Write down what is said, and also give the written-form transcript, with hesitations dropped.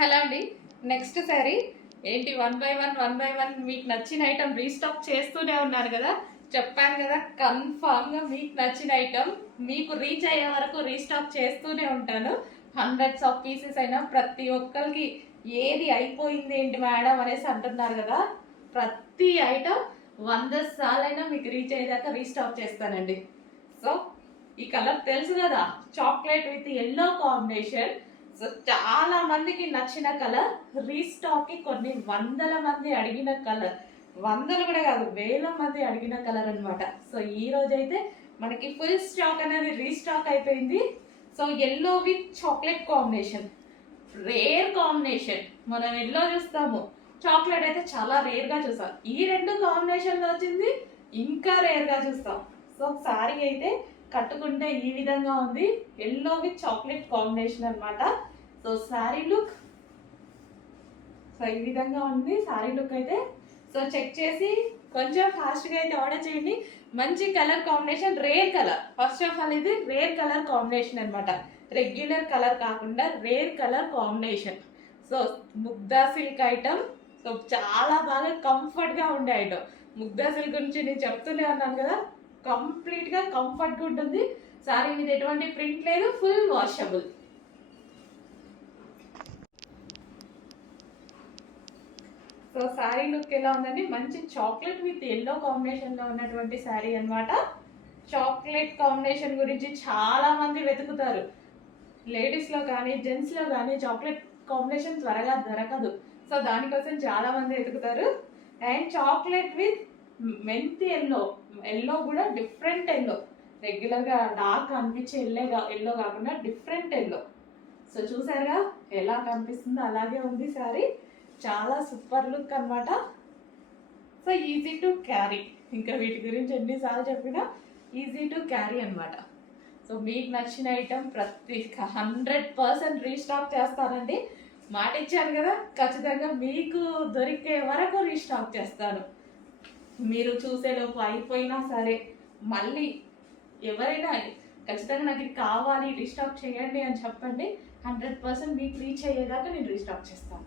Hello అండి. Next sorry ఏంటి, one by one మీకు నచ్చిన ఐటమ్ రీస్టాక్ చేస్తూనే ఉన్నారు కదా. చెప్పాను కదా, కన్ఫామ్గా మీకు నచ్చిన ఐటమ్ మీకు రీచ్ అయ్యే వరకు రీస్టాక్ చేస్తూనే ఉంటాను. హండ్రెడ్స్ ఆఫ్ పీసెస్ అయినా ప్రతి ఒక్కరికి ఏది అయిపోయింది ఏంటి మేడం అనేసి అంటున్నారు కదా. ప్రతి ఐటమ్ 100 సార్లైనా మీకు రీచ్ అయ్యేదాకా రీస్టాక్ చేస్తానండి. సో ఈ కలర్ తెలుసు కదా, chocolate with yellow combination. So చాలా మందికి నచ్చిన కలర్, రీస్టాక్ కి కొన్ని వందల మంది అడిగిన కలర్, వందలు కూడా కాదు వేల మంది అడిగిన కలర్ అనమాట. సో ఈ రోజు అయితే మనకి ఫుల్ స్టాక్ అనేది రీస్టాక్ అయిపోయింది. So yellow with chocolate combination, rare combination. మనం ఎల్లో చూస్తాము, చాక్లెట్ అయితే చాలా రేర్ గా చూస్తాం. ఈ రెండు కాంబినేషన్ లో వచ్చింది ఇంకా రేర్ గా చూస్తాం. సో సారీ అయితే కట్టుకుంటే ఈ విధంగా ఉంది, ఎల్లో విత్ చాక్లెట్ కాంబినేషన్ అనమాట. సో శారీ లుక్ సో ఈ విధంగా ఉంది శారీ లుక్ అయితే. సో చెక్ చేసి కొంచెం ఫాస్ట్గా అయితే ఆర్డర్ చేయండి. మంచి colour combination, rare colour. First of all ఇది రేర్ కలర్ కాంబినేషన్ అనమాట, రెగ్యులర్ కలర్ కాకుండా rare colour combination. So Mugdha silk item. So చాలా బాగా కంఫర్ట్గా ఉండే ఐటమ్. ముగ్దా సిల్క్ గురించి నేను చెప్తూనే ఉన్నాను కదా, కంప్లీట్గా కంఫర్ట్గా ఉంటుంది. శారీ మీద ఎటువంటి ప్రింట్ లేదు, full washable. So sari look ఎలా ఉందండి, మంచి చాక్లెట్ విత్ ఎల్లో కాంబినేషన్లో ఉన్నటువంటి శారీ అనమాట. చాక్లెట్ కాంబినేషన్ గురించి చాలా మంది వెతుకుతారు. లేడీస్లో కానీ జెంట్స్లో కానీ చాక్లెట్ కాంబినేషన్ త్వరగా దొరకదు. సో దానికోసం చాలా మంది వెతుకుతారు. అండ్ చాక్లెట్ విత్ మెంతి ఎల్లో, ఎల్లో కూడా డిఫరెంట్ ఎల్లో, రెగ్యులర్గా డార్క్ అనిపించే ఎల్లో కాకుండా డిఫరెంట్ ఎల్లో. సో చూసారుగా ఎలా కనిపిస్తుందో అలాగే ఉంది శారీ. చాలా సూపర్ లుక్ అనమాట. సో ఈజీ టు క్యారీ, ఇంకా వీటి గురించి ఎన్నిసార్లు చెప్పినా ఈజీ టు క్యారీ అనమాట. సో మీకు నచ్చిన ఐటమ్ ప్రతి 100% రీస్టాక్ చేస్తానండి. మాట ఇచ్చాను కదా, ఖచ్చితంగా మీకు దొరికే వరకు రీస్టాక్ చేస్తాను. మీరు చూసేలోపు అయిపోయినా సరే మళ్ళీ ఎవరైనా ఖచ్చితంగా నాకు ఇది కావాలి రీస్టాక్ చేయండి అని చెప్పండి. 100% మీకు రీచ్ అయ్యేదాకా నేను రీస్టాక్ చేస్తాను.